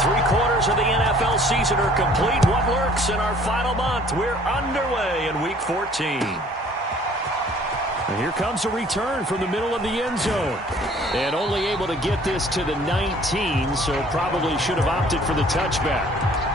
Three-quarters of the NFL season are complete. What lurks in our final month? We're underway in Week 14. And here comes a return from the middle of the end zone. And only able to get this to the 19, so probably should have opted for the touchback.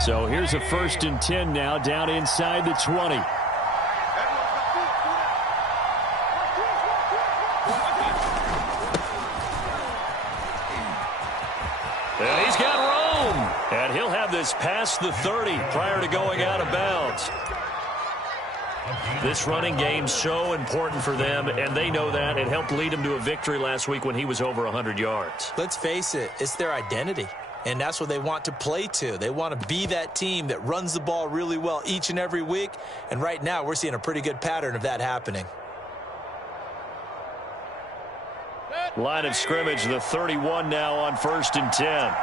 So here's a 1st and 10 now, down inside the 20. And he's got room. And he'll have this past the 30 prior to going out of bounds. This running game's so important for them, and they know that. It helped lead them to a victory last week when he was over 100 yards. Let's face it, it's their identity. And that's what they want to play to. They want to be that team that runs the ball really well each and every week. And right now, we're seeing a pretty good pattern of that happening. Line of scrimmage, the 31 now on 1st and 10.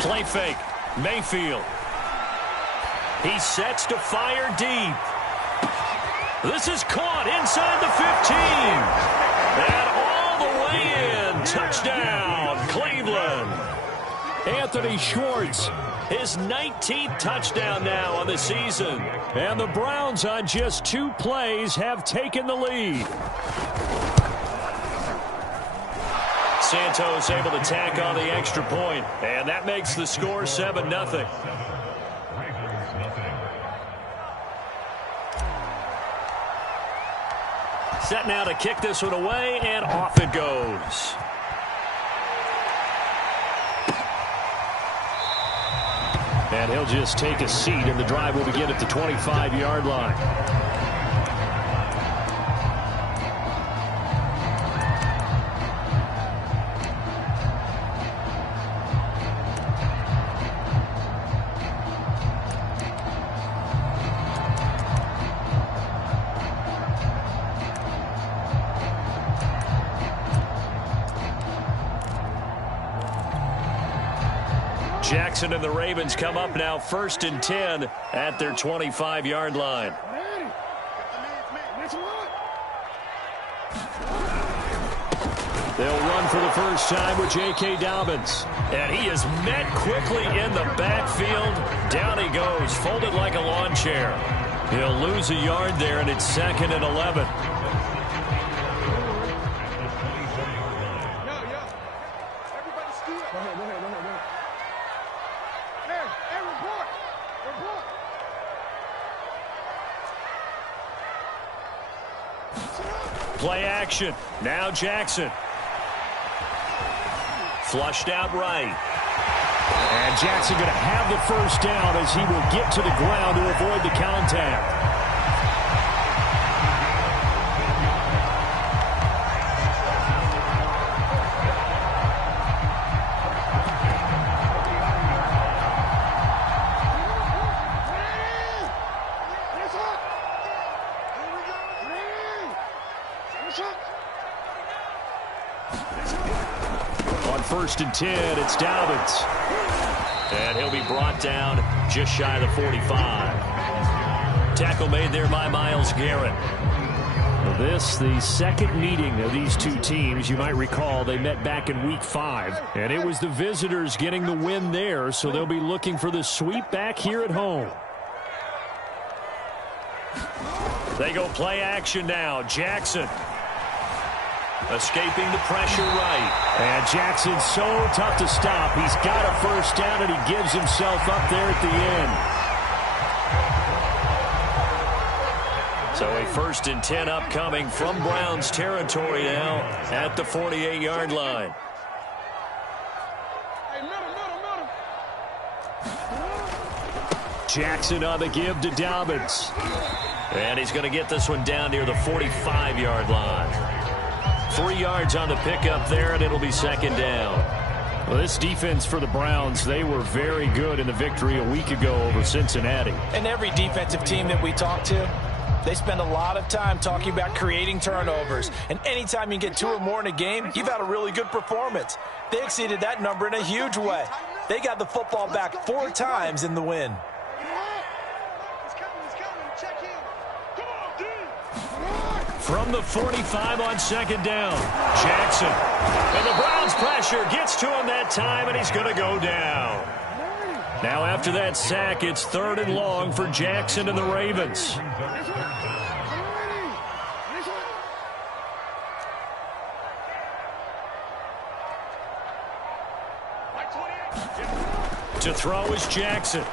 Play fake. Mayfield. He sets to fire deep. This is caught inside the 15. And all the way in. Touchdown, Cleveland. Anthony Schwartz, his 19th touchdown now on the season. And the Browns on just 2 plays have taken the lead. Santos able to tack on the extra point, and that makes the score 7-0. Set now to kick this one away, and off it goes. And he'll just take a seat, and the drive will begin at the 25-yard line. Jackson and the Ravens come up now 1st and 10 at their 25-yard line. They'll run for the first time with J.K. Dobbins. And he is met quickly in the backfield. Down he goes, folded like a lawn chair. He'll lose a yard there, and it's 2nd and 11. Play action. Now Jackson. Flushed out right. And Jackson going to have the first down as he will get to the ground to avoid the contact. On 1st and 10, it's Dobbins. And he'll be brought down just shy of the 45. Tackle made there by Myles Garrett. This, the second meeting of these two teams. You might recall they met back in Week 5. And it was the visitors getting the win there, so they'll be looking for the sweep back here at home. They go play action now. Jackson. Escaping the pressure right. And Jackson's so tough to stop. He's got a first down, and he gives himself up there at the end. So a 1st and 10 upcoming from Browns territory now at the 48-yard line. Jackson on the give to Dobbins. And he's going to get this one down near the 45-yard line. 3 yards on the pickup there, and it'll be second down. Well, this defense for the Browns, they were very good in the victory a week ago over Cincinnati. And every defensive team that we talk to, they spend a lot of time talking about creating turnovers. And anytime you get 2 or more in a game, you've had a really good performance. They exceeded that number in a huge way. They got the football back 4 times in the win. From the 45 on second down, Jackson. And the Browns pressure gets to him that time, and he's going to go down. Now after that sack, it's 3rd and long for Jackson and the Ravens. To throw is Jackson.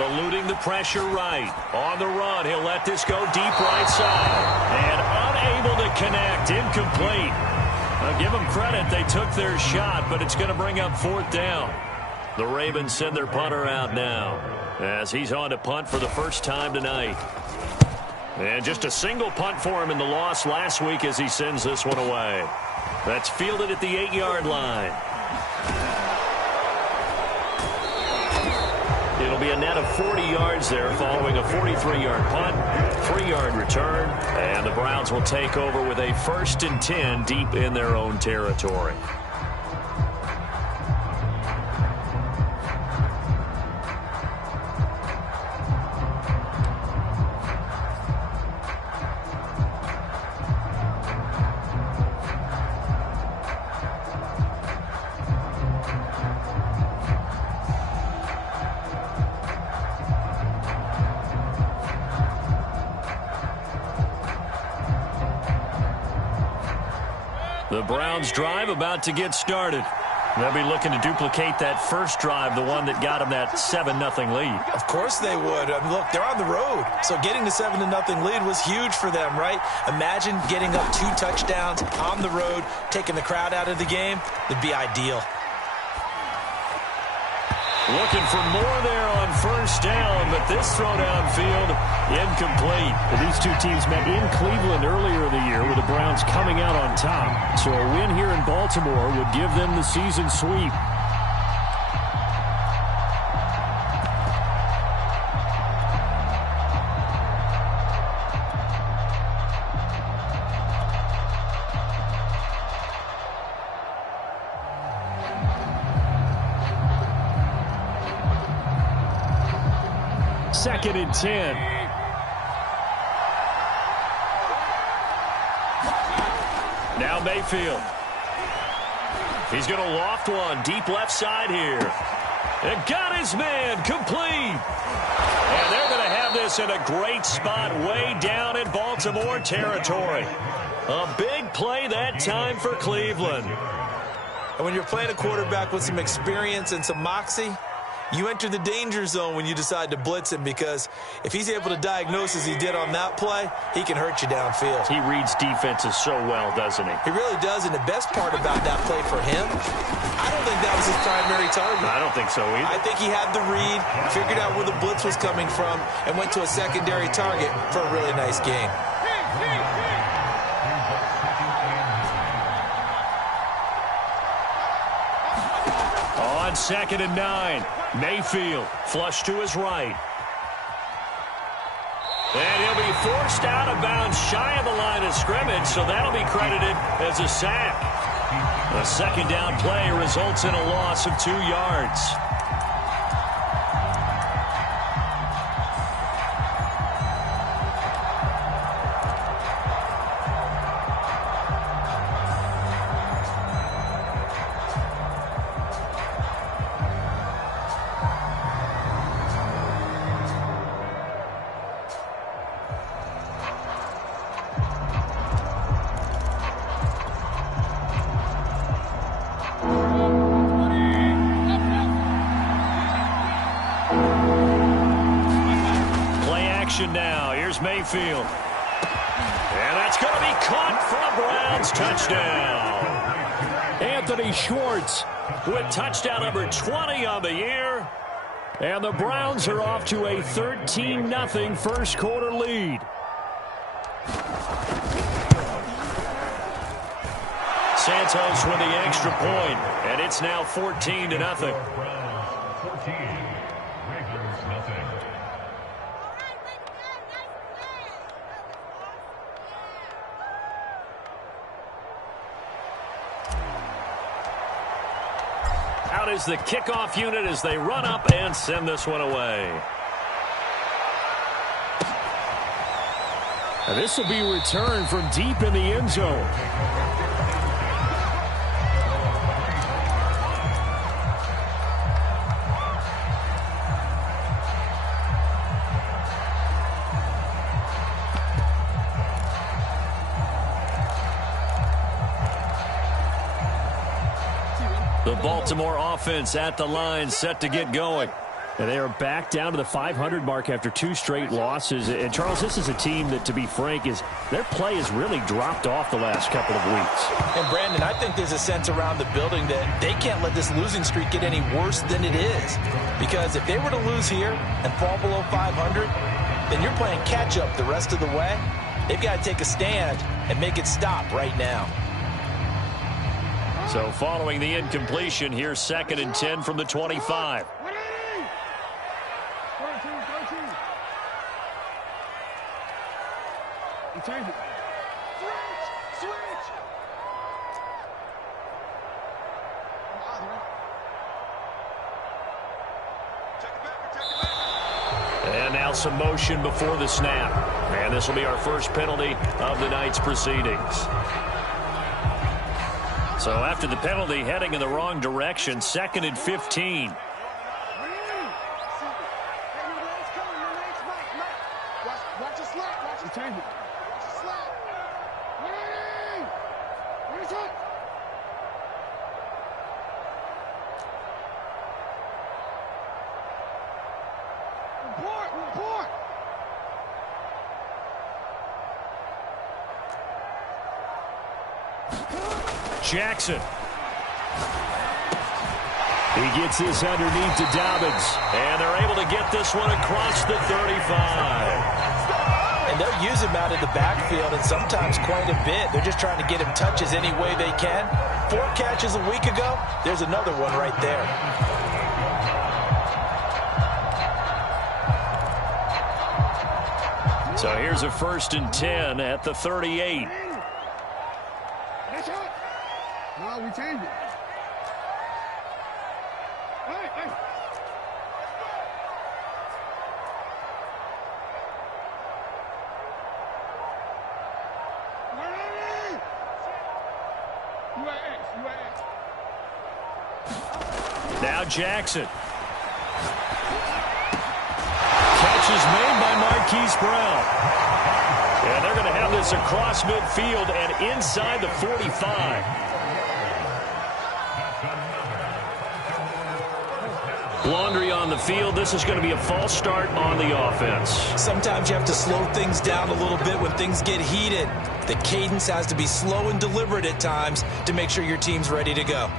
Eluding the pressure right. On the run, he'll let this go deep right side. And unable to connect. Incomplete. I'll give them credit. They took their shot, but it's going to bring up 4th down. The Ravens send their punter out now as he's on to punt for the first time tonight. And just a single punt for him in the loss last week as he sends this one away. That's fielded at the 8-yard line. It'll be a net of 40 yards there following a 43-yard punt, 3-yard return, and the Browns will take over with a 1st and 10 deep in their own territory. The Browns drive about to get started. They'll be looking to duplicate that first drive, the one that got them that 7-0 lead. Of course they would. Look, they're on the road, so getting the 7-0 lead was huge for them, right? Imagine getting up 2 touchdowns on the road, taking the crowd out of the game. It'd be ideal. Looking for more there on 1st down, but this throw downfield incomplete. Well, these 2 teams met in Cleveland earlier in the year with the Browns coming out on top. So a win here in Baltimore would give them the season sweep. Second and 10. Now Mayfield. He's going to loft one deep left side here. And got his man complete. And they're going to have this in a great spot way down in Baltimore territory. A big play that time for Cleveland. And when you're playing a quarterback with some experience and some moxie, you enter the danger zone when you decide to blitz him, because if he's able to diagnose as he did on that play, he can hurt you downfield. He reads defenses so well, doesn't he? He really does, and the best part about that play for him, I don't think that was his primary target. I don't think so either. I think he had the read, figured out where the blitz was coming from, and went to a secondary target for a really nice gain. On 2nd and 9, Mayfield flush to his right. And he'll be forced out of bounds shy of the line of scrimmage, so that'll be credited as a sack. A 2nd down play results in a loss of 2 yards. Now, here's Mayfield. And that's going to be caught for a Browns touchdown. Anthony Schwartz with touchdown number 20 on the year. And the Browns are off to a 13-0 first quarter lead. Santos with the extra point, and it's now 14-0. Out is the kickoff unit as they run up and send this one away. And this will be returned from deep in the end zone. The Baltimore offense at the line, set to get going. And they are back down to the 500 mark after 2 straight losses. And, Charles, this is a team that, to be frank, their play has really dropped off the last couple of weeks. And, Brandon, I think there's a sense around the building that they can't let this losing streak get any worse than it is. Because if they were to lose here and fall below 500, then you're playing catch-up the rest of the way. They've got to take a stand and make it stop right now. So following the incompletion, here's 2nd and 10 from the 25. And now some motion before the snap. And this will be our first penalty of the night's proceedings. So after the penalty, heading in the wrong direction, 2nd and 15. Jackson. He gets this underneath to Dobbins. And they're able to get this one across the 35. And they'll use him out in the backfield, and sometimes quite a bit. They're just trying to get him touches any way they can. 4 catches a week ago. There's another one right there. So here's a 1st and 10 at the 38. No, we changed it. Hey. Now Jackson. Catch is made by Marquise Brown. And they're going to have this across midfield and inside the 45. Laundry on the field. This is going to be a false start on the offense. Sometimes you have to slow things down a little bit when things get heated. The cadence has to be slow and deliberate at times to make sure your team's ready to go.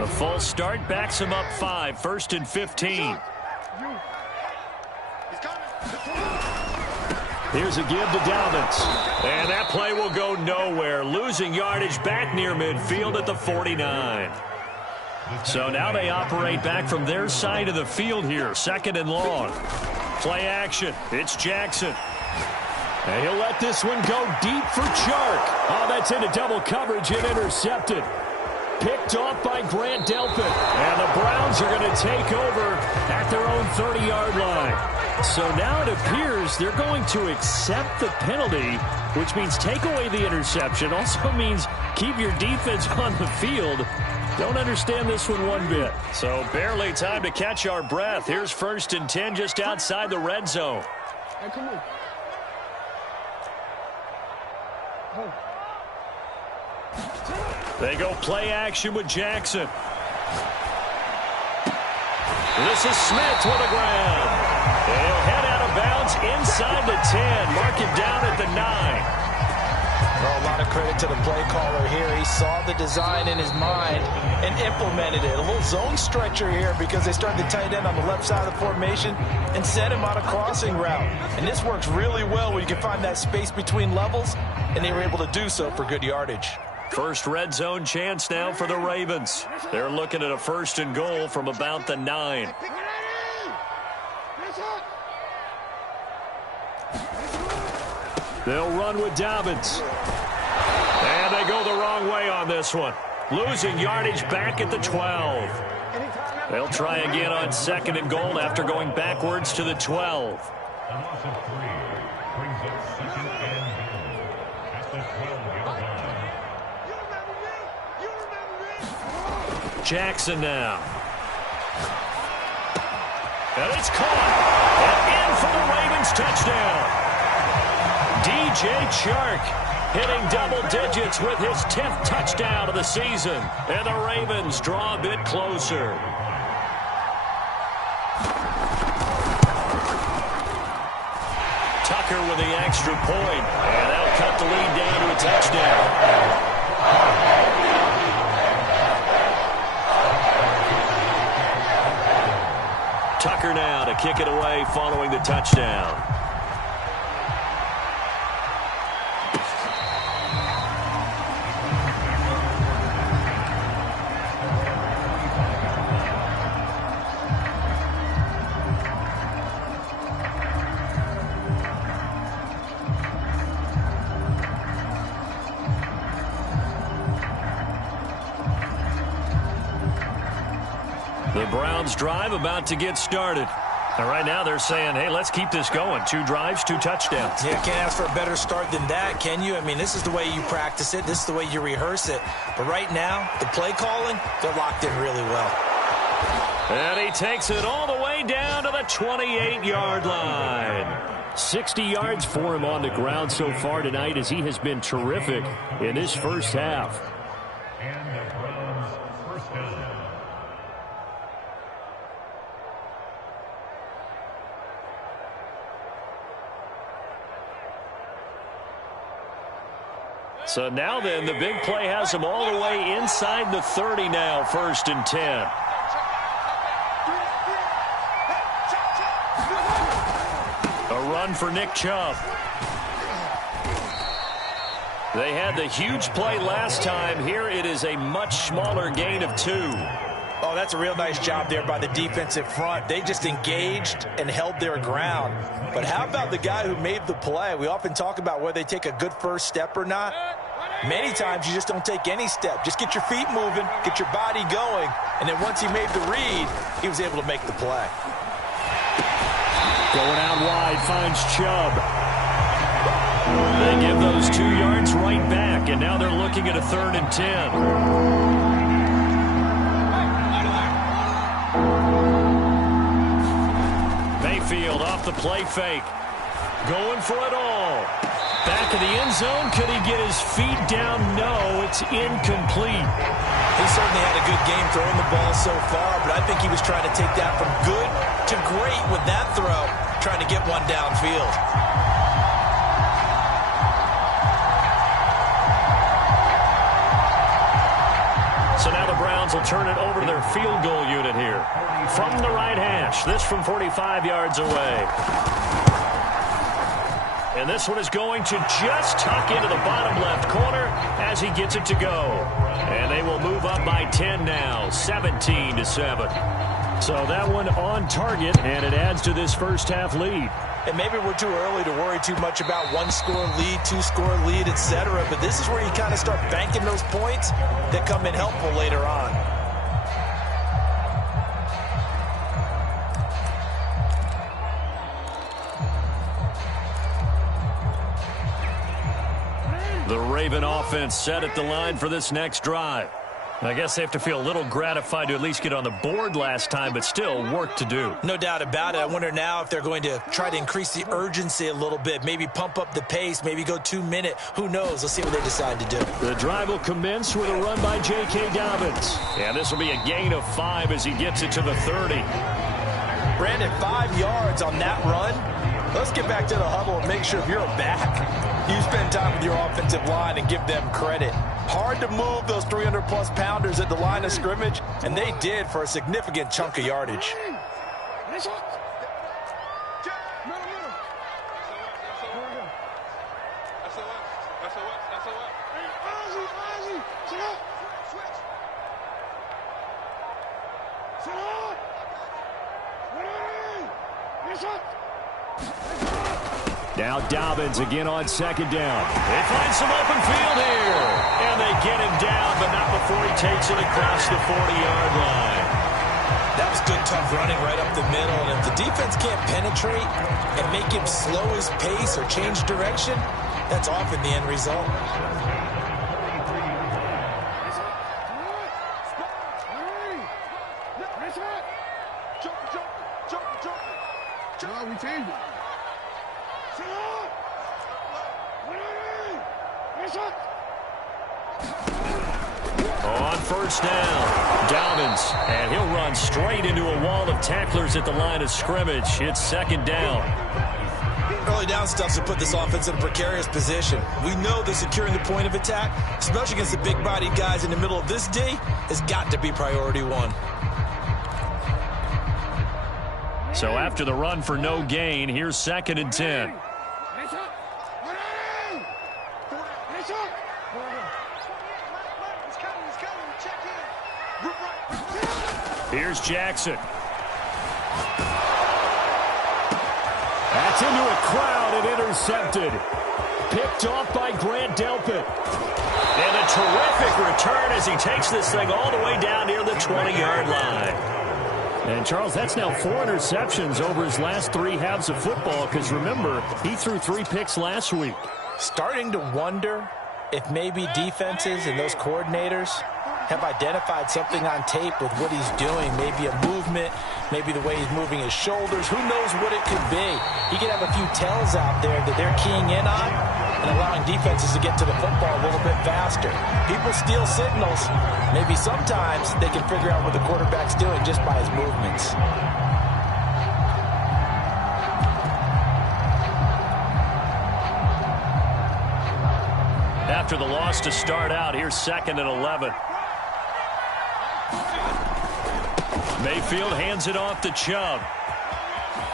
A false start backs him up 5, 1st and 15. Here's a give to Dobbins. And that play will go nowhere. Losing yardage back near midfield at the 49. So now they operate back from their side of the field here. 2nd and long. Play action. It's Jackson. And he'll let this one go deep for Chark. Oh, that's into double coverage and intercepted. Picked off by Grant Delpit. And the Browns are going to take over at their own 30-yard line. So now it appears they're going to accept the penalty, which means take away the interception. Also means keep your defense on the field. Don't understand this one bit. So barely time to catch our breath. Here's 1st and 10 just outside the red zone. Hey, come on. They go play action with Jackson. This is Smith with the ground. And he'll head out of bounds inside the 10. Mark it down at the 9. credit to the play caller here. He saw the design in his mind and implemented it. A little zone stretcher here because they started the tight end on the left side of the formation and sent him on a crossing route. And this works really well when you can find that space between levels, and they were able to do so for good yardage. First red zone chance now for the Ravens. They're looking at a 1st and goal from about the 9. They'll run with Dobbins. And they go the wrong way on this one. Losing yardage back at the 12. They'll try again on 2nd and goal after going backwards to the 12. A loss of 3 brings up 2nd and goal at the 12-yard line. Jackson now. And it's caught. And in for the Ravens touchdown. DJ Chark hitting double digits with his 10th touchdown of the season. And the Ravens draw a bit closer. Tucker with the extra point. And that'll cut the lead down to a touchdown. Tucker now to kick it away following the touchdown. The Browns drive about to get started. And right now they're saying, hey, let's keep this going. 2 drives, 2 touchdowns. Yeah, can't ask for a better start than that, can you? I mean, this is the way you practice it. This is the way you rehearse it. But right now, the play calling, they're locked in really well. And he takes it all the way down to the 28-yard line. 60 yards for him on the ground so far tonight as he has been terrific in this first half. And the Browns' first down. So now then, the big play has him all the way inside the 30 now, 1st and 10. A run for Nick Chubb. They had the huge play last time. Here it is a much smaller gain of 2. Oh, that's a real nice job there by the defensive front. They just engaged and held their ground. But how about the guy who made the play? We often talk about whether they take a good first step or not. Many times you just don't take any step. Just get your feet moving, get your body going, and then once he made the read, he was able to make the play. Going out wide, finds Chubb. They give those 2 yards right back, and now they're looking at a 3rd and 10. Mayfield off the play fake. Going for it all. Back of the end zone. Could he get his feet down? No, it's incomplete. He certainly had a good game throwing the ball so far, but I think he was trying to take that from good to great with that throw, trying to get one downfield. So now the Browns will turn it over to their field goal unit here. From the right hash. This from 45 yards away. And this one is going to just tuck into the bottom left corner as he gets it to go. And they will move up by 10 now, 17-7. So that one on target, and it adds to this first half lead. And maybe we're too early to worry too much about 1-score lead, 2-score lead, etc. But this is where you kind of start banking those points that come in helpful later on. The Raven offense set at the line for this next drive. I guess they have to feel a little gratified to at least get on the board last time, but still work to do. No doubt about it. I wonder now if they're going to try to increase the urgency a little bit, maybe pump up the pace, maybe go 2-minute. Who knows? Let's see what they decide to do. The drive will commence with a run by J.K. Dobbins. Yeah, this will be a gain of 5 as he gets it to the 30. Brandon, 5 yards on that run. Let's get back to the huddle and make sure if you're back, you spend time time with your offensive line and give them credit. Hard to move those 300-plus pounders at the line of scrimmage, and they did for a significant chunk of yardage. Now Dobbins again on second down. They find some open field here. And they get him down, but not before he takes it across the 40-yard line. That was good, tough running right up the middle. And if the defense can't penetrate and make him slow his pace or change direction, that's often the end result. No, we changed it. On first down, Dobbins, and he'll run straight into a wall of tacklers at the line of scrimmage. It's second down. Early down stuff to put this offense in a precarious position. We know that securing the point of attack, especially against the big-bodied guys in the middle of this D, has got to be priority one. So after the run for no gain, here's second and 10. Here's Jackson. That's into a crowd and intercepted. Picked off by Grant Delpit. And a terrific return as he takes this thing all the way down near the 20-yard line. And, Charles, that's now 4 interceptions over his last 3 halves of football because, remember, he threw 3 picks last week. Starting to wonder if maybe defenses and those coordinators have identified something on tape with what he's doing. Maybe a movement, maybe the way he's moving his shoulders. Who knows what it could be? He could have a few tells out there that they're keying in on and allowing defenses to get to the football a little bit faster. People steal signals. Maybe sometimes they can figure out what the quarterback's doing just by his movements. After the loss to start out, here's second and 11. Mayfield hands it off to Chubb.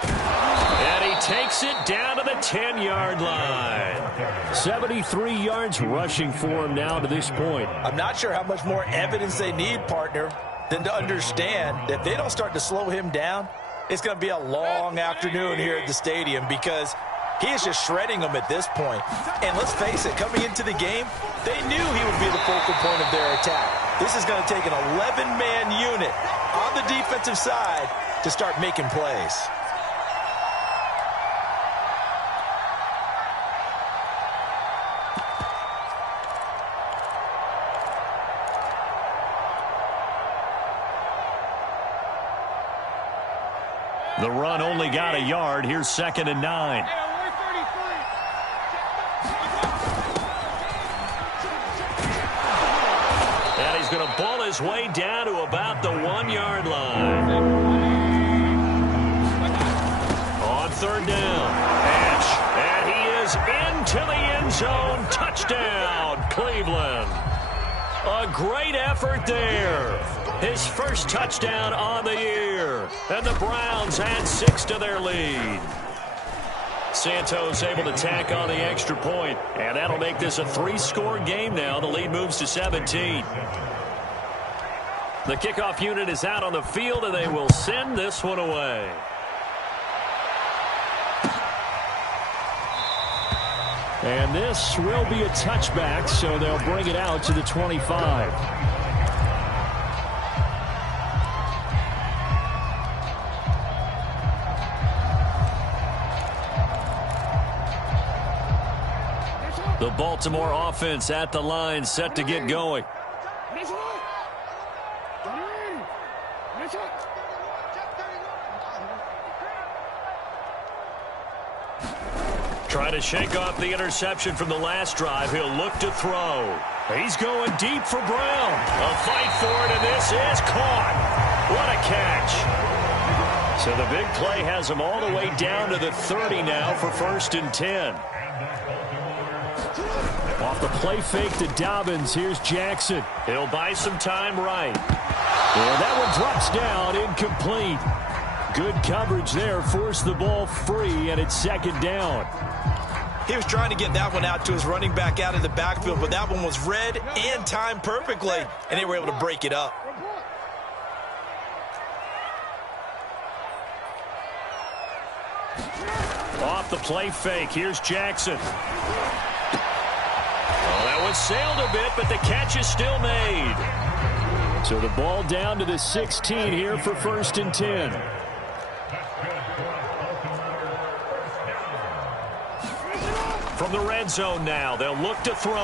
And he takes it down to the 10-yard line. 73 yards rushing for him now to this point. I'm not sure how much more evidence they need, partner, than to understand that if they don't start to slow him down, it's going to be a long afternoon here at the stadium because he is just shredding them at this point. And let's face it, coming into the game, they knew he would be the focal point of their attack. This is going to take an 11-man unit on the defensive side to start making plays. The run only got a yard. Here's second and 9. And he's going to ball his way down to about the 1-yard line. On third down, Ash, and he is into the end zone. Touchdown, Cleveland. A great effort there. His first touchdown on the year. And the Browns add 6 to their lead. Santos able to tack on the extra point, and that'll make this a 3-score game now. The lead moves to 17. The kickoff unit is out on the field, and they will send this one away. And this will be a touchback, so they'll bring it out to the 25. The Baltimore offense at the line, set to get going. Trying to shake off the interception from the last drive. He'll look to throw. He's going deep for Brown. A fight for it, and this is caught. What a catch. So the big play has him all the way down to the 30 now for 1st and 10. Off the play fake to Dobbins, here's Jackson. He'll buy some time right. And that one drops down, incomplete. Good coverage there, forced the ball free, and it's second down. He was trying to get that one out to his running back out in the backfield, but that one was read and timed perfectly, and they were able to break it up. Off the play fake, here's Jackson. Well, that one sailed a bit, but the catch is still made. So the ball down to the 16 here for 1st and 10. From the red zone now, they'll look to throw.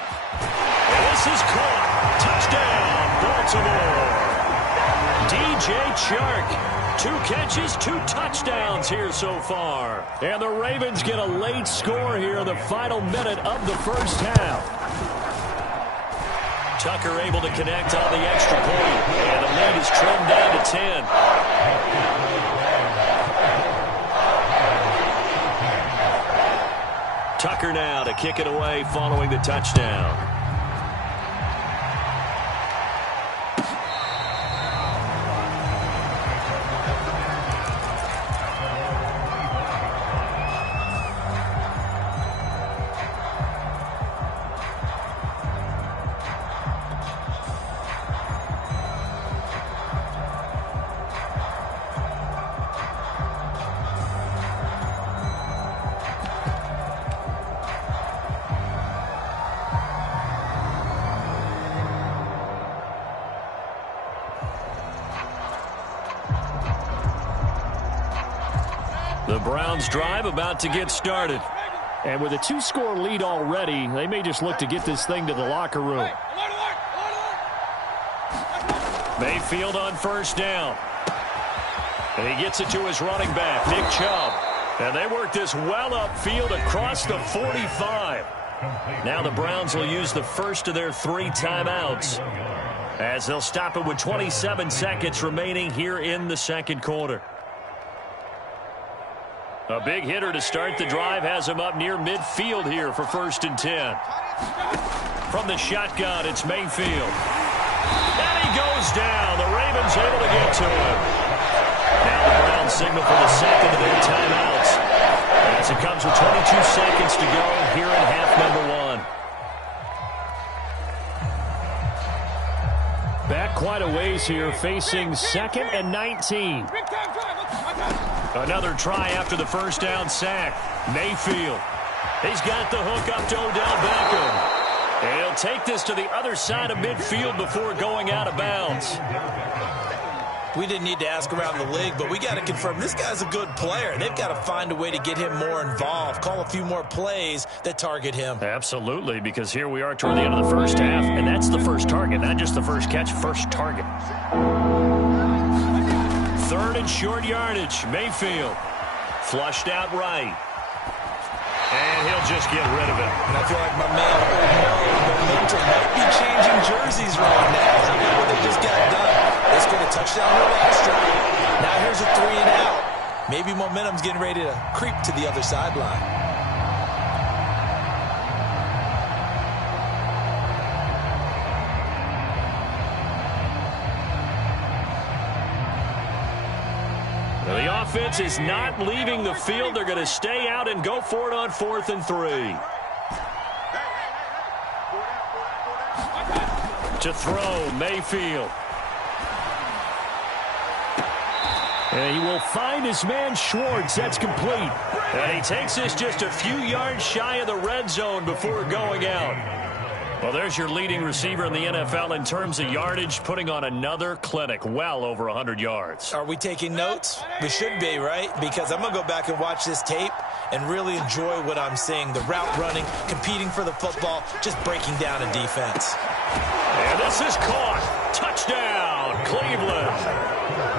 And this is caught. Touchdown, Baltimore. DJ Chark. 2 catches, 2 touchdowns here so far. And the Ravens get a late score here in the final minute of the first half. Tucker able to connect on the extra point. And the lead is trimmed down to 10. Tucker now to kick it away following the touchdown. The Browns drive about to get started. And with a 2-score lead already, they may just look to get this thing to the locker room. Mayfield on first down. And he gets it to his running back, Nick Chubb. And they work this well upfield across the 45. Now the Browns will use the first of their 3 timeouts, as they'll stop it with 27 seconds remaining here in the second quarter. A big hitter to start the drive has him up near midfield here for 1st and 10. From the shotgun, it's Mayfield. And he goes down. The Ravens able to get to him. Now the Browns signal for the second of their timeouts, as it comes with 22 seconds to go here in half number 1. Back quite a ways here, facing 2nd and 19. Another try after the first down sack. Mayfield. He's got the hook up to Odell Beckham. And he'll take this to the other side of midfield before going out of bounds. We didn't need to ask around the league, but we got to confirm this guy's a good player. They've got to find a way to get him more involved, call a few more plays that target him. Absolutely, because here we are toward the end of the first half, and that's the first target, not just the first catch, first target. 3rd and short yardage. Mayfield flushed out right. And he'll just get rid of it. And I feel like my man momentum might be changing jerseys right now. Look at what they just got done. They scored a touchdown on their last drive. Now here's a 3 and out. Maybe momentum's getting ready to creep to the other sideline. The offense is not leaving the field. They're going to stay out and go for it on 4th and 3. To throw, Mayfield. And he will find his man Schwartz. That's complete. And he takes this just a few yards shy of the red zone before going out. Well, there's your leading receiver in the NFL in terms of yardage, putting on another clinic, well over 100 yards. Are we taking notes? We should be, right? Because I'm going to go back and watch this tape and really enjoy what I'm seeing. The route running, competing for the football, just breaking down in defense. And this is caught. Touchdown, Cleveland.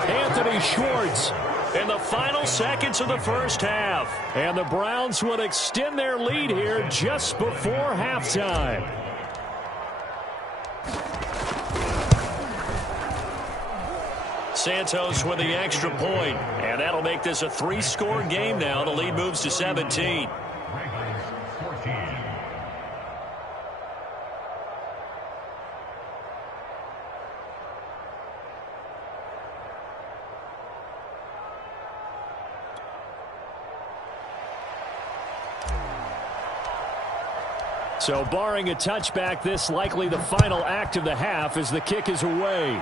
Anthony Schwartz. In the final seconds of the first half. And the Browns will extend their lead here just before halftime. Santos with the extra point, and that'll make this a 3-score game now. The lead moves to 17. So barring a touchback, this likely the final act of the half as the kick is away.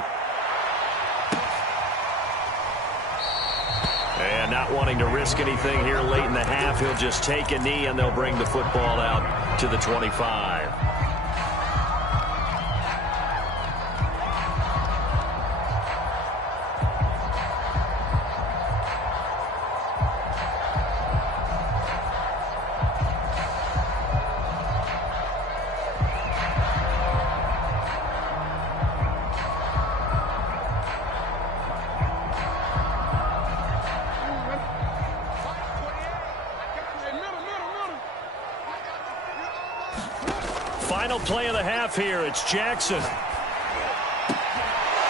And not wanting to risk anything here late in the half, he'll just take a knee and they'll bring the football out to the 25. Final play of the half here. It's Jackson.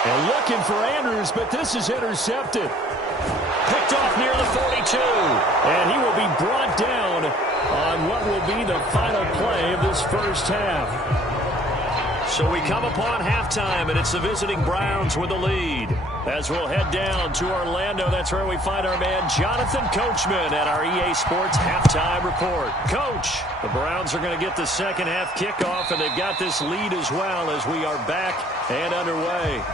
And looking for Andrews, but this is intercepted. Picked off near the 42. And he will be brought down on what will be the final play of this first half. So we come upon halftime, and it's the visiting Browns with the lead. As we'll head down to Orlando, that's where we find our man Jonathan Coachman at our EA Sports Halftime Report. Coach, the Browns are going to get the second half kickoff, and they've got this lead as well as we are back and underway.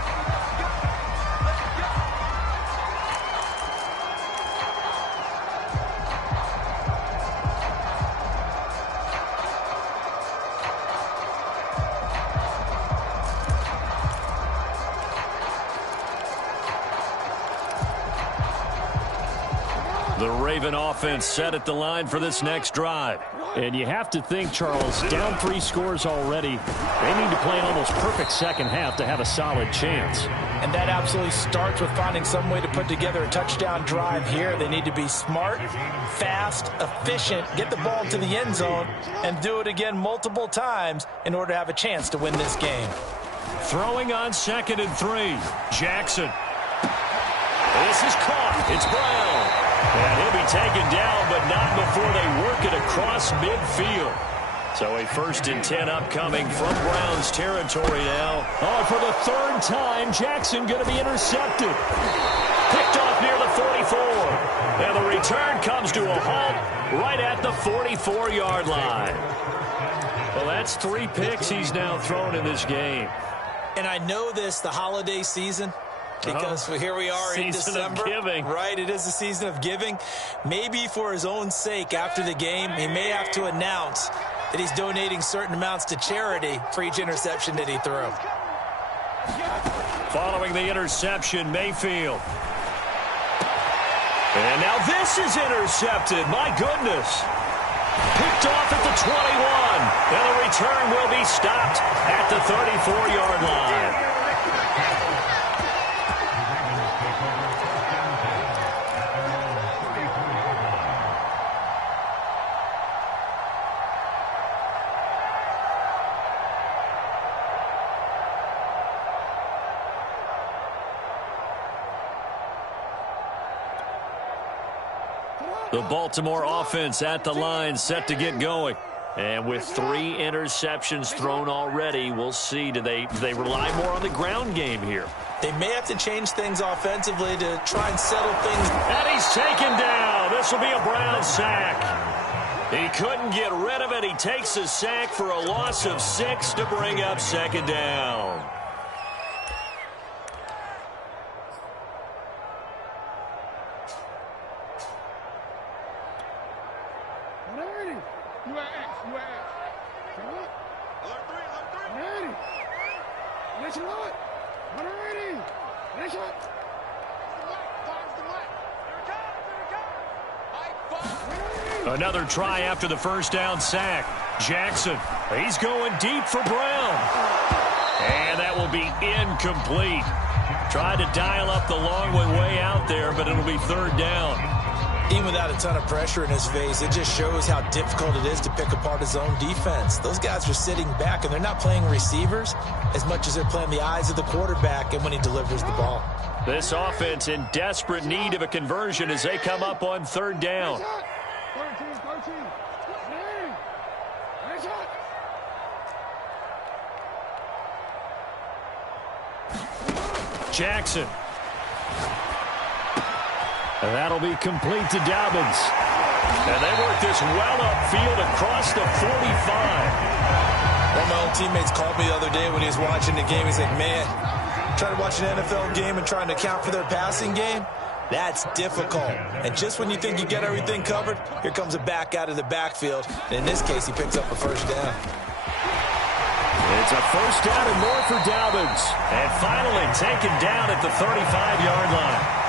The Raven offense set at the line for this next drive. And you have to think, Charles, down 3 scores already. They need to play an almost perfect second half to have a solid chance. And that absolutely starts with finding some way to put together a touchdown drive here. They need to be smart, fast, efficient, get the ball to the end zone, and do it again multiple times in order to have a chance to win this game. Throwing on 2nd and 3. Jackson. This is caught. It's Brown. And he'll be taken down, but not before they work it across midfield. So a 1st and 10 upcoming from Browns territory now. Oh, for the 3rd time, Jackson going to be intercepted. Picked off near the 44. And the return comes to a halt right at the 44-yard line. Well, that's 3 picks he's now thrown in this game. And I know this, the holiday season, because here we are in December. Season of giving. Right, it is the season of giving. Maybe for his own sake after the game, he may have to announce that he's donating certain amounts to charity for each interception that he threw. Following the interception, Mayfield. And now this is intercepted. My goodness. Picked off at the 21. And the return will be stopped at the 34-yard line. The Baltimore offense at the line, set to get going. And with 3 interceptions thrown already, we'll see. Do they rely more on the ground game here? They may have to change things offensively to try and settle things. And he's taken down. This will be a Brown sack. He couldn't get rid of it. He takes a sack for a loss of 6 to bring up 2nd down. Another try after the 1st down sack. Jackson, he's going deep for Brown. And that will be incomplete. Tried to dial up the long one way out there, but it'll be 3rd down. Even without a ton of pressure in his face, it just shows how difficult it is to pick apart his own defense. Those guys are sitting back, and they're not playing receivers as much as they're playing the eyes of the quarterback and when he delivers the ball. This offense in desperate need of a conversion as they come up on 3rd down. Jackson. And that'll be complete to Dobbins. And they work this well upfield across the 45. One of my old teammates called me the other day when he was watching the game. He's like, man, trying to watch an NFL game and trying to account for their passing game, that's difficult. And just when you think you get everything covered, here comes a back out of the backfield. And in this case, he picks up a first down. It's a first down and more for Dobbins. And finally taken down at the 35-yard line.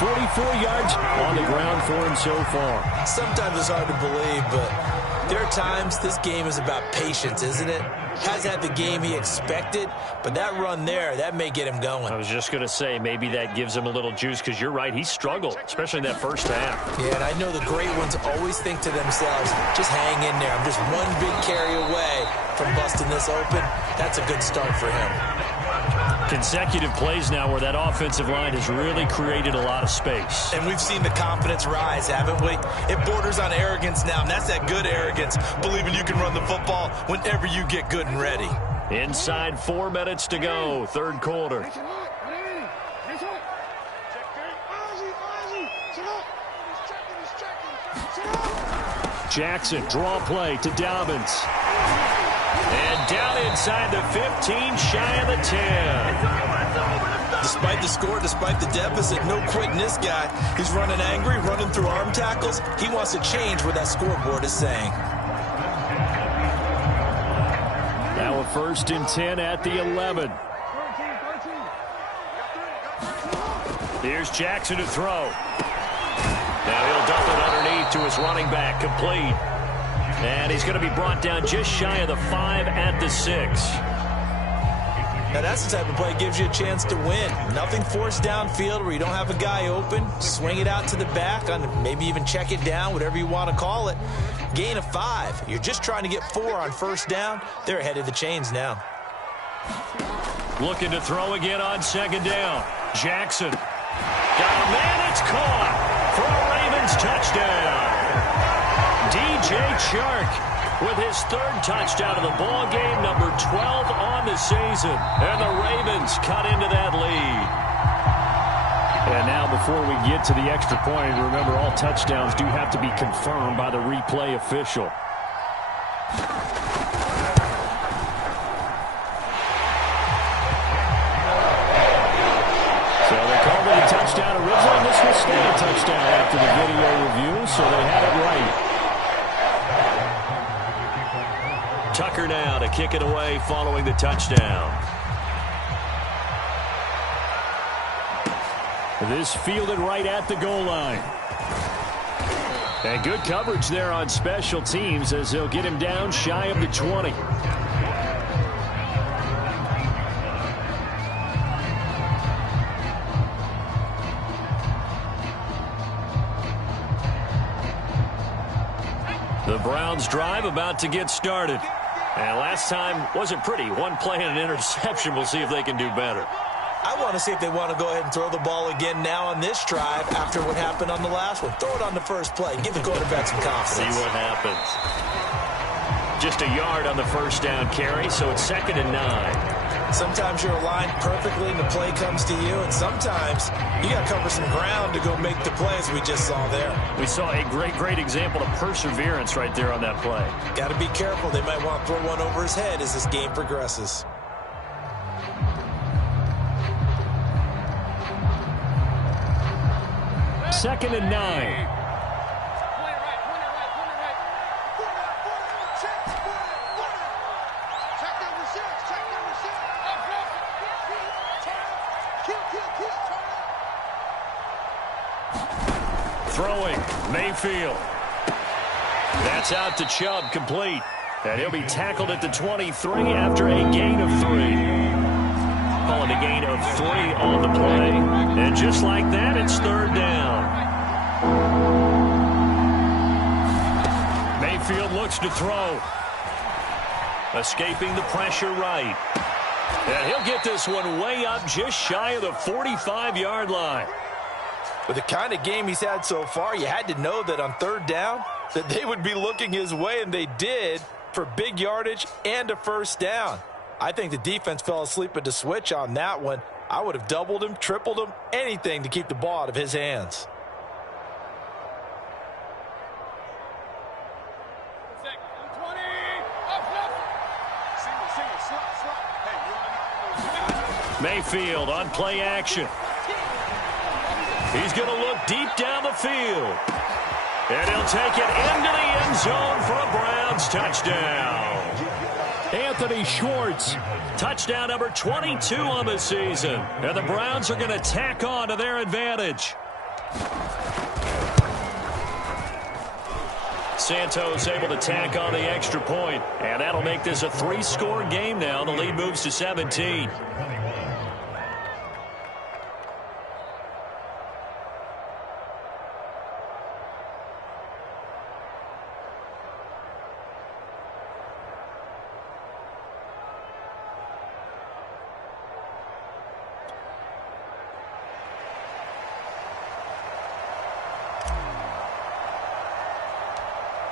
44 yards on the ground for him so far. Sometimes it's hard to believe, but there are times this game is about patience, isn't it? Hasn't had the game he expected, but that run there, that may get him going. I was just going to say, maybe that gives him a little juice, because you're right, he struggled, especially in that first half. Yeah, and I know the great ones always think to themselves, just hang in there. I'm just one big carry away from busting this open. That's a good start for him. Consecutive plays now where that offensive line has really created a lot of space. And we've seen the confidence rise, haven't we? It borders on arrogance now, and that's that good arrogance, believing you can run the football whenever you get good and ready. Inside 4 minutes to go, third quarter. Jackson, draw play to Dobbins. And down inside the 15, shy of the 10. Despite the score, despite the deficit, no quitting this guy. He's running angry, running through arm tackles. He wants to change what that scoreboard is saying. Now a 1st and 10 at the 11. Here's Jackson to throw. Now he'll dump it underneath to his running back, complete. And he's going to be brought down just shy of the 5 at the 6. Now that's the type of play that gives you a chance to win. Nothing forced downfield where you don't have a guy open. Swing it out to the back, maybe even check it down, whatever you want to call it. Gain of 5. You're just trying to get 4 on first down. They're ahead of the chains now. Looking to throw again on 2nd down. Jackson. Got a man, it's caught for a Ravens touchdown. DJ Chark with his 3rd touchdown of the ball game, number 12 on the season. And the Ravens cut into that lead. And now before we get to the extra point, remember all touchdowns do have to be confirmed by the replay official. So they called it a touchdown originally. This will stay a touchdown after the video review, so they had it right. Tucker now to kick it away following the touchdown. This fielded right at the goal line. And good coverage there on special teams as they'll get him down shy of the 20. The Browns drive about to get started. And last time wasn't pretty. One play and an interception. We'll see if they can do better. I want to see if they want to go ahead and throw the ball again now on this drive after what happened on the last one. Throw it on the first play. Give the quarterback some confidence. See what happens. Just a yard on the first down carry, so it's 2nd and 9. Sometimes you're aligned perfectly and the play comes to you, and sometimes you got to cover some ground to go make the play, as we just saw there. We saw a great example of perseverance right there on that play. Got to be careful. They might want to throw one over his head as this game progresses. Second and 9. Throwing, Mayfield. That's out to Chubb, complete. And he'll be tackled at the 23 after a gain of 3. Calling a gain of 3 on the play. And just like that, it's 3rd down. Mayfield looks to throw. Escaping the pressure right. And he'll get this one way up just shy of the 45-yard line. With the kind of game he's had so far, you had to know that on 3rd down that they would be looking his way, and they did, for big yardage and a first down. I think the defense fell asleep at the switch on that one. I would have doubled him, tripled him, anything to keep the ball out of his hands. Mayfield on play action. He's going to look deep down the field. And he'll take it into the end zone for a Browns touchdown. Anthony Schwartz, touchdown number 22 on the season. And the Browns are going to tack on to their advantage. Santos able to tack on the extra point, and that'll make this a 3-score game now. The lead moves to 17.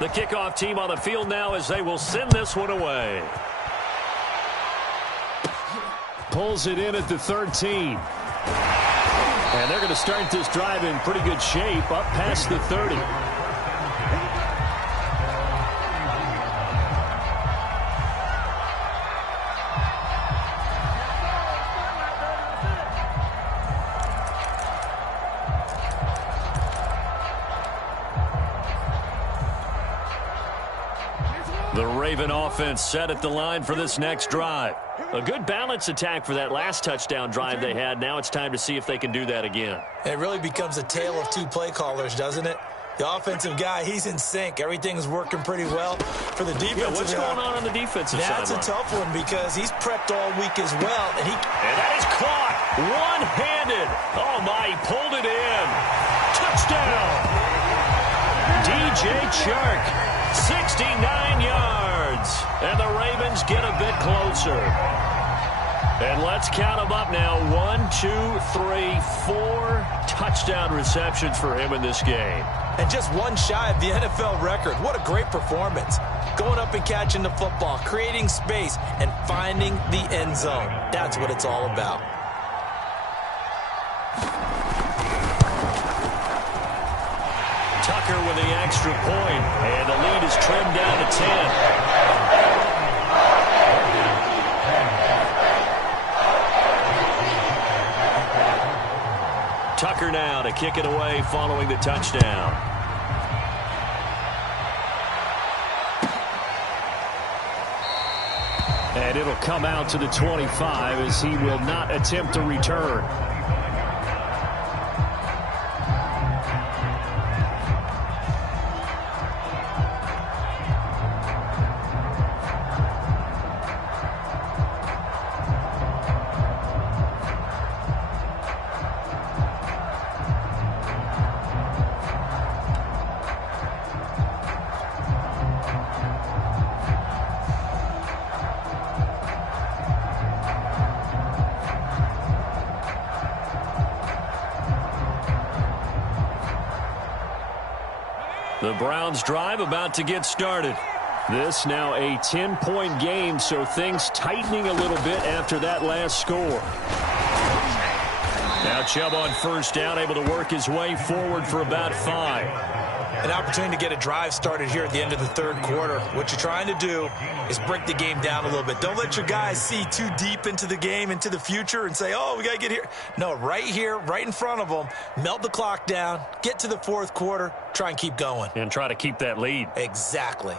The kickoff team on the field now as they will send this one away. Pulls it in at the 13. And they're going to start this drive in pretty good shape up past the 30. The Raven offense set at the line for this next drive. A good balance attack for that last touchdown drive they had. Now it's time to see if they can do that again. It really becomes a tale of two play callers, doesn't it? The offensive guy, he's in sync. Everything's working pretty well. For the defensive guy, what's going on the defensive side? That's a tough one because he's prepped all week as well. And that is caught one-handed. Oh, my, he pulled it in. Touchdown. DJ Chark. 69 yards, and the Ravens get a bit closer. And let's count them up now. 1, 2, 3, 4 touchdown receptions for him in this game. And just one shy of the NFL record. What a great performance. Going up and catching the football, creating space, and finding the end zone. That's what it's all about. Tucker with the extra point, and the lead is trimmed down to 10. Tucker now to kick it away following the touchdown. And it'll come out to the 25 as he will not attempt to return. The Browns drive about to get started. This now a 10-point game, so things tightening a little bit after that last score. Now Chubb on first down, able to work his way forward for about 5. An opportunity to get a drive started here at the end of the third quarter. What you're trying to do is break the game down a little bit. Don't let your guys see too deep into the game, into the future, and say, oh, we got to get here. No, right here, right in front of them, melt the clock down, get to the fourth quarter, try and keep going. And try to keep that lead. Exactly.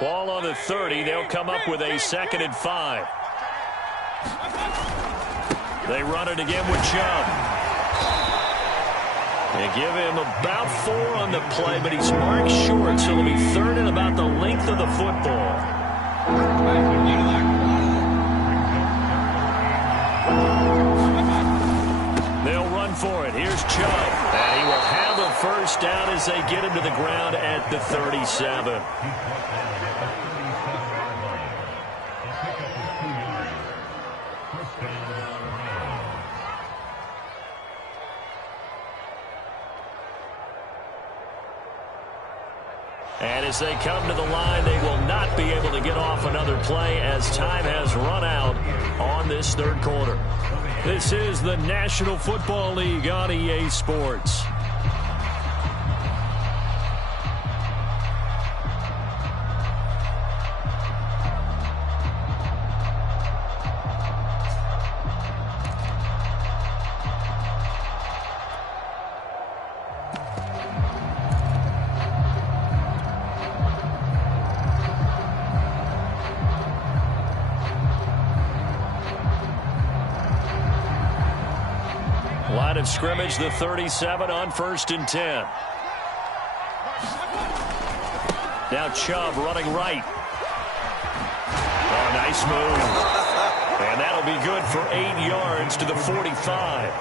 Ball on the 30. They'll come up with a 2nd and 5. They run it again with Chubb. They give him about 4 on the play, but he's marked short, so it'll be 3rd and about the length of the football. They'll run for it. Here's Chubb. And he will have a first down as they get him to the ground at the 37. And as they come to the line, they will not be able to get off another play as time has run out on this third quarter. This is the National Football League on EA Sports. of scrimmage, the 37 on 1st and 10. Now Chubb running right. Oh, nice move. And that'll be good for 8 yards to the 45.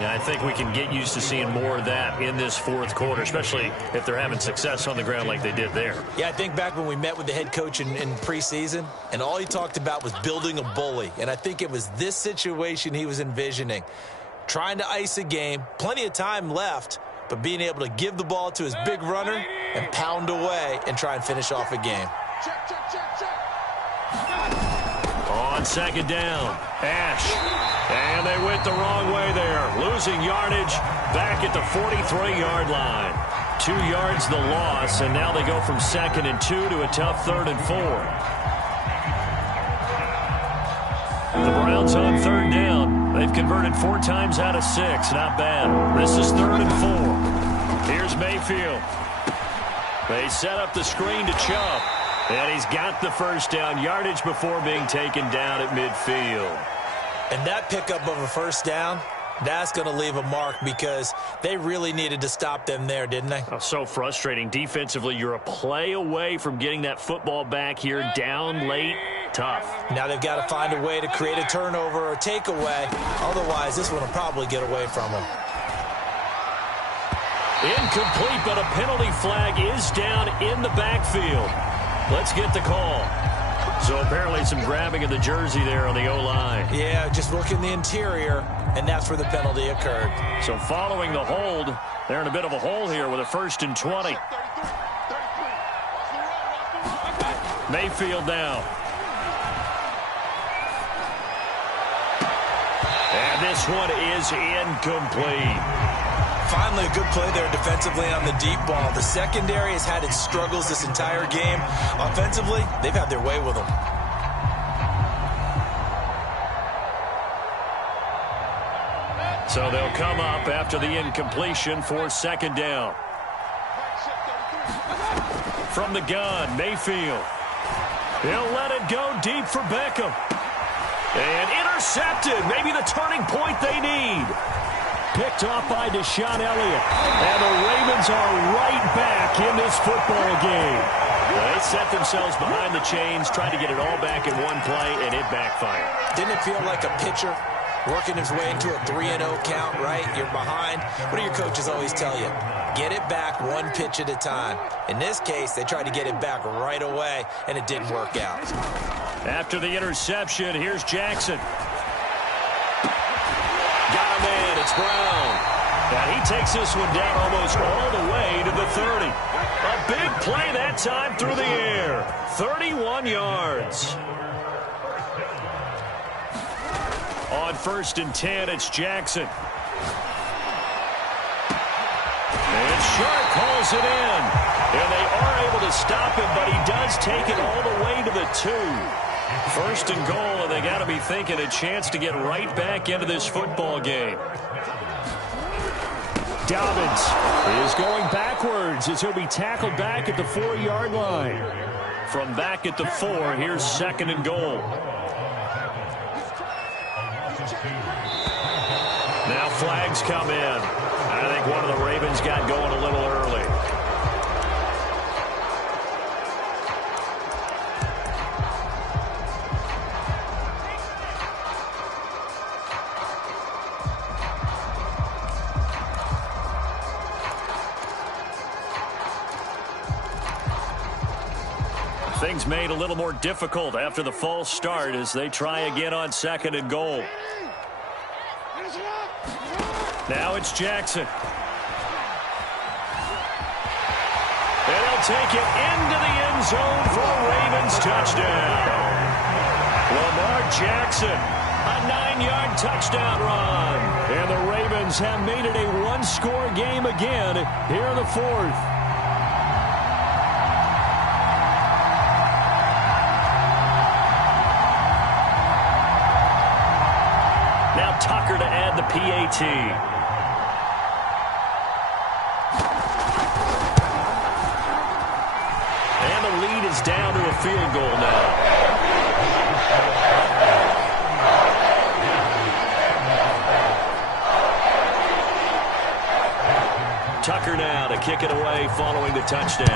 Now, I think we can get used to seeing more of that in this fourth quarter, especially if they're having success on the ground like they did there. Yeah, I think back when we met with the head coach in preseason, and all he talked about was building a bully. And I think it was this situation he was envisioning. Trying to ice a game, plenty of time left, but being able to give the ball to his big runner and pound away and try and finish off a game. On 2nd down, Ash. And they went the wrong way there. Losing yardage back at the 43-yard line. 2 yards the loss, and now they go from 2nd and 2 to a tough 3rd and 4. The Browns on 3rd down. They've converted 4 times out of 6. Not bad. This is 3rd and 4. Here's Mayfield. They set up the screen to Chubb. And he's got the first down. Yardage before being taken down at midfield. And that pickup of a first down, that's going to leave a mark because they really needed to stop them there, didn't they? Oh, so frustrating. Defensively, you're a play away from getting that football back here down late. Tough. Now they've got to find a way to create a turnover or takeaway. Otherwise, this one will probably get away from them. Incomplete, but a penalty flag is down in the backfield. Let's get the call. So apparently some grabbing of the jersey there on the O-line. Yeah, just look in the interior, and that's where the penalty occurred. So following the hold, they're in a bit of a hole here with a 1st and 20. Mayfield now. And this one is incomplete. Finally, a good play there defensively on the deep ball. The secondary has had its struggles this entire game. Offensively, they've had their way with them. So they'll come up after the incompletion for 2nd down. From the gun, Mayfield. He'll let it go deep for Beckham. And intercepted. Maybe the turning point they need. Picked off by Deshaun Elliott. And the Ravens are right back in this football game. They set themselves behind the chains, tried to get it all back in one play, and it backfired. Didn't it feel like a pitcher working his way into a 3-0 count, right? You're behind. What do your coaches always tell you? Get it back one pitch at a time. In this case, they tried to get it back right away, and it didn't work out. After the interception, here's Jackson. Got him in. It's Brown. And he takes this one down almost all the way to the 30. A big play that time through the air. 31 yards. On 1st and 10, it's Jackson. And Shark calls it in. And they are able to stop him, but he does take it all the way to the 2. 1st and goal, and they got to be thinking a chance to get right back into this football game. Dobbins is going backwards as he'll be tackled back at the 4-yard line. From back at the 4, here's 2nd and goal. Now flags come in. I think one of the Ravens got going a little early. Things made a little more difficult after the false start as they try again on 2nd and goal. Now it's Jackson. And he'll take it into the end zone for a Ravens touchdown. Lamar Jackson, a 9-yard touchdown run. And the Ravens have made it a one-score game again here in the 4th. Now Tucker to add the PAT. And the lead is down to a field goal now. Tucker now to kick it away following the touchdown.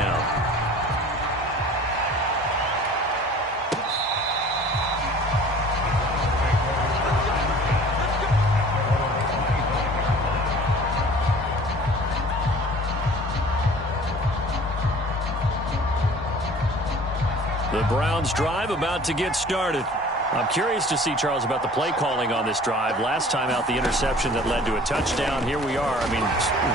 The Browns drive about to get started. I'm curious to see, Charles, about the play calling on this drive. Last time out, the interception that led to a touchdown. Here we are. I mean,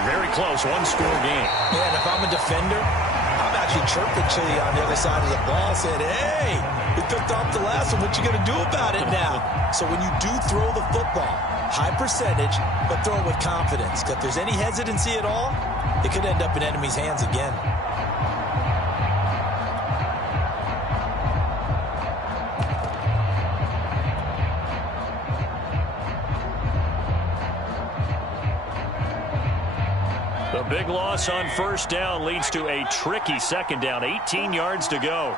very close, one-score game. Yeah, and if I'm a defender, I'm actually chirping Chili on the other side of the ball, saying, hey, we picked off the last one. What you going to do about it now? So when you do throw the football, high percentage, but throw it with confidence. If there's any hesitancy at all, it could end up in enemy's hands again. The big loss on first down leads to a tricky second down. 18 yards to go.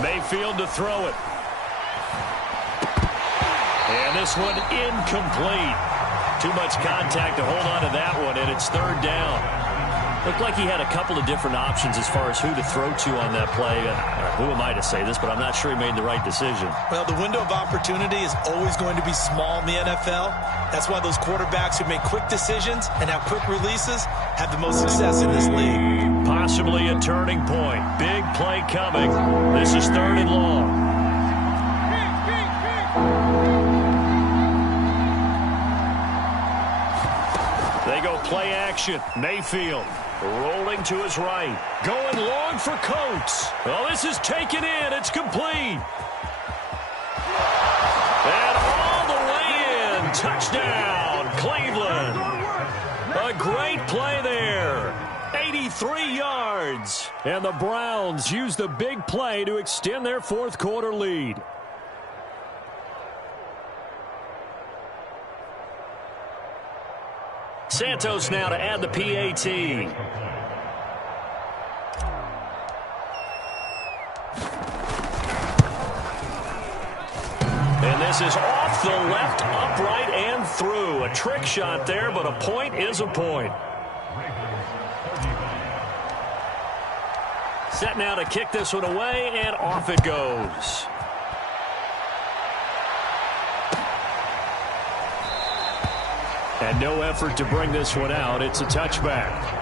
Mayfield to throw it. And this one incomplete. Too much contact to hold on to that one, and it's third down. Looked like he had a couple of different options as far as who to throw to on that play. Who am I to say this, but I'm not sure he made the right decision. Well, the window of opportunity is always going to be small in the NFL. That's why those quarterbacks who make quick decisions and have quick releases have the most success in this league. Possibly a turning point. Big play coming. This is third and long. They go play action. Mayfield rolling to his right. Going long for Coates. Well, this is taken in. It's complete. And all the way in. Touchdown, Cleveland. A great play there. 83 yards. And the Browns use the big play to extend their fourth quarter lead. Santos now to add the PAT. And this is off the left, upright, and through. A trick shot there, but a point is a point. Set now to kick this one away, and off it goes. And no effort to bring this one out. It's a touchback.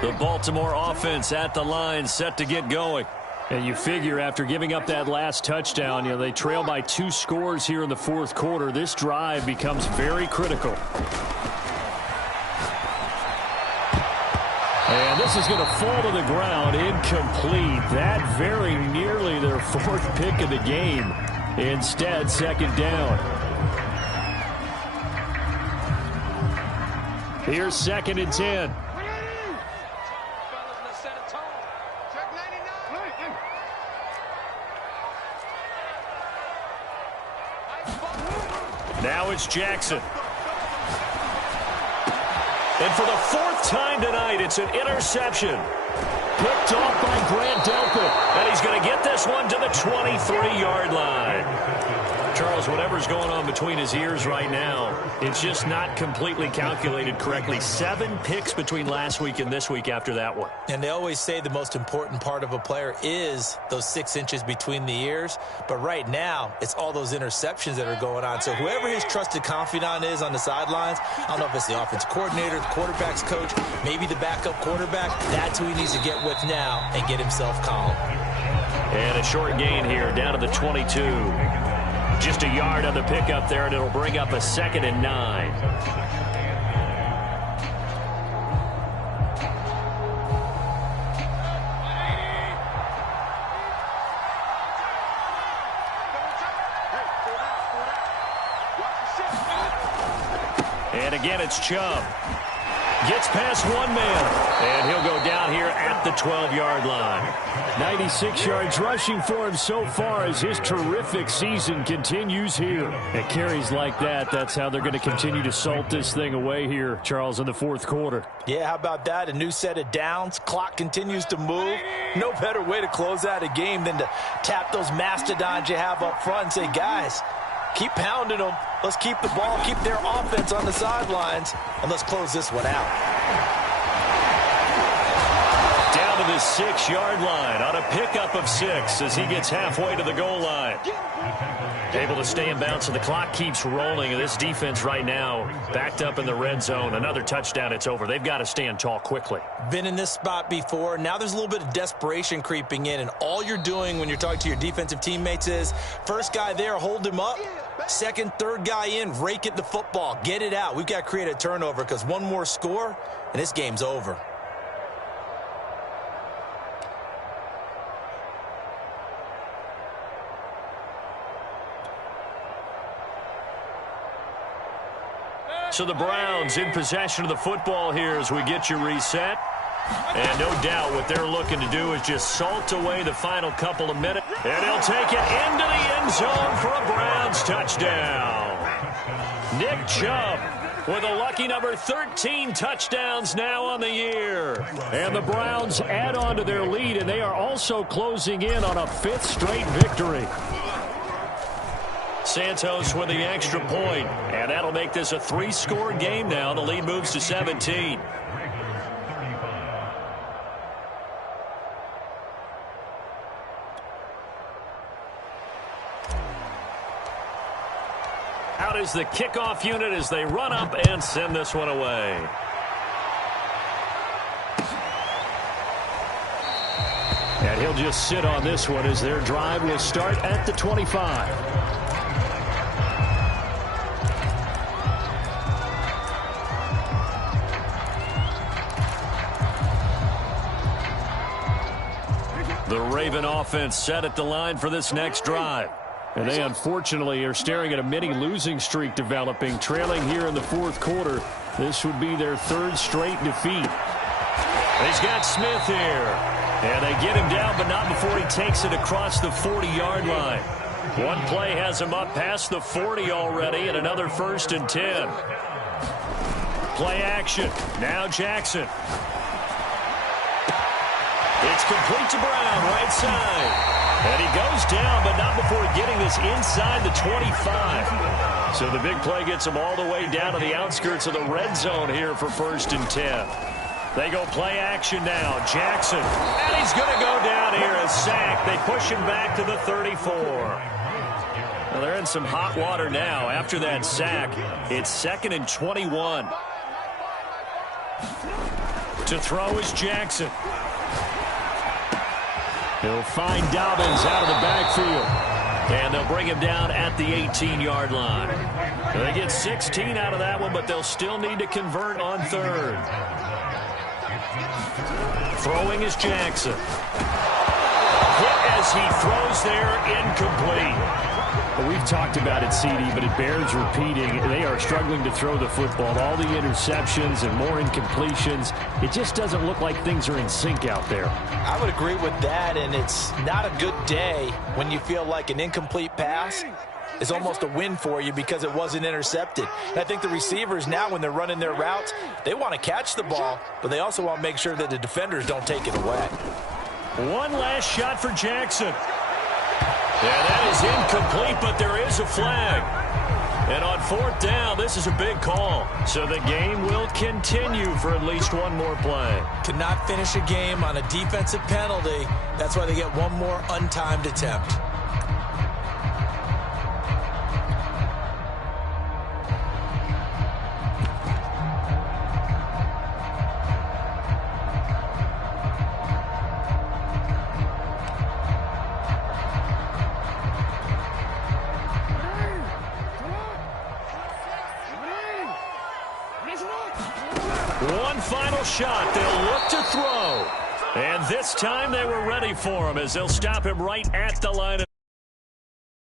The Baltimore offense at the line, set to get going. And you figure after giving up that last touchdown, they trail by 2 scores here in the fourth quarter. This drive becomes very critical. And this is going to fall to the ground, incomplete. That very nearly their 4th pick of the game. Instead, second down. Here's 2nd and 10. Now it's Jackson. And for the fourth time tonight, it's an interception. Picked off by Grant Delpit. And he's going to get this one to the 23-yard line. Charles, whatever's going on between his ears right now, it's just not completely calculated correctly. 7 picks between last week and this week after that one. And they always say the most important part of a player is those 6 inches between the ears. But right now, it's all those interceptions that are going on. So whoever his trusted confidant is on the sidelines, I don't know if it's the offensive coordinator, the quarterback's coach, maybe the backup quarterback, that's who he needs to get with now and get himself calm. And a short gain here down to the 22. Just a yard on the pickup there, and it'll bring up a 2nd and 9. And again, it's Chubb. Gets past one man, and he'll go down here at the 12-yard line. 96 yards rushing for him so far as his terrific season continues here. At carries like that, that's how they're going to continue to salt this thing away here, Charles, in the fourth quarter. Yeah, how about that? A new set of downs. Clock continues to move. No better way to close out a game than to tap those mastodons you have up front and say, guys, keep pounding them. Let's keep the ball, keep their offense on the sidelines, and let's close this one out. Down to the 6-yard line on a pickup of 6 as he gets halfway to the goal line. Able to stay in bounds, and the clock keeps rolling. And this defense right now backed up in the red zone. Another touchdown, it's over. They've got to stand tall quickly. Been in this spot before. Now there's a little bit of desperation creeping in, and all you're doing when you're talking to your defensive teammates is first guy there, hold him up. Second, third guy in, rake at the football. Get it out. We've got to create a turnover because one more score, and this game's over. So the Browns in possession of the football here as we get you reset. And no doubt what they're looking to do is just salt away the final couple of minutes. And he'll take it into the end zone for a Browns touchdown. Nick Chubb with a lucky number 13 touchdowns now on the year. And the Browns add on to their lead, and they are also closing in on a 5th straight victory. Santos with the extra point, and that'll make this a 3-score game now. The lead moves to 17. Out is the kickoff unit as they run up and send this one away. And he'll just sit on this one as their drive will start at the 25. The Raven offense set at the line for this next drive. And they unfortunately are staring at a mini losing streak developing, trailing here in the fourth quarter. This would be their 3rd straight defeat. He's got Smith here. And they get him down, but not before he takes it across the 40-yard line. One play has him up past the 40 already, and another 1st and 10. Play action. Now Jackson. It's complete to Brown, right side. And he goes down, but not before getting this inside the 25. So the big play gets him all the way down to the outskirts of the red zone here for 1st and 10. They go play action now. Jackson. And he's going to go down here, a sack. They push him back to the 34. Well, they're in some hot water now. After that sack, it's 2nd and 21. To throw is Jackson. He'll find Dobbins out of the backfield. And they'll bring him down at the 18-yard line. They get 16 out of that one, but they'll still need to convert on 3rd. Throwing is Jackson. Hit as he throws there, incomplete. Well, we've talked about it, CD, but it bears repeating. They are struggling to throw the football. All the interceptions and more incompletions. It just doesn't look like things are in sync out there. I would agree with that, and it's not a good day when you feel like an incomplete pass is almost a win for you because it wasn't intercepted. And I think the receivers now, when they're running their routes, they want to catch the ball, but they also want to make sure that the defenders don't take it away. One last shot for Jackson. Yeah, that is incomplete, but there is a flag. And on fourth down, this is a big call. So the game will continue for at least one more play. Cannot finish a game on a defensive penalty. That's why they get one more untimed attempt. One final shot. They'll look to throw. And this time they were ready for him as they'll stop him right at the line.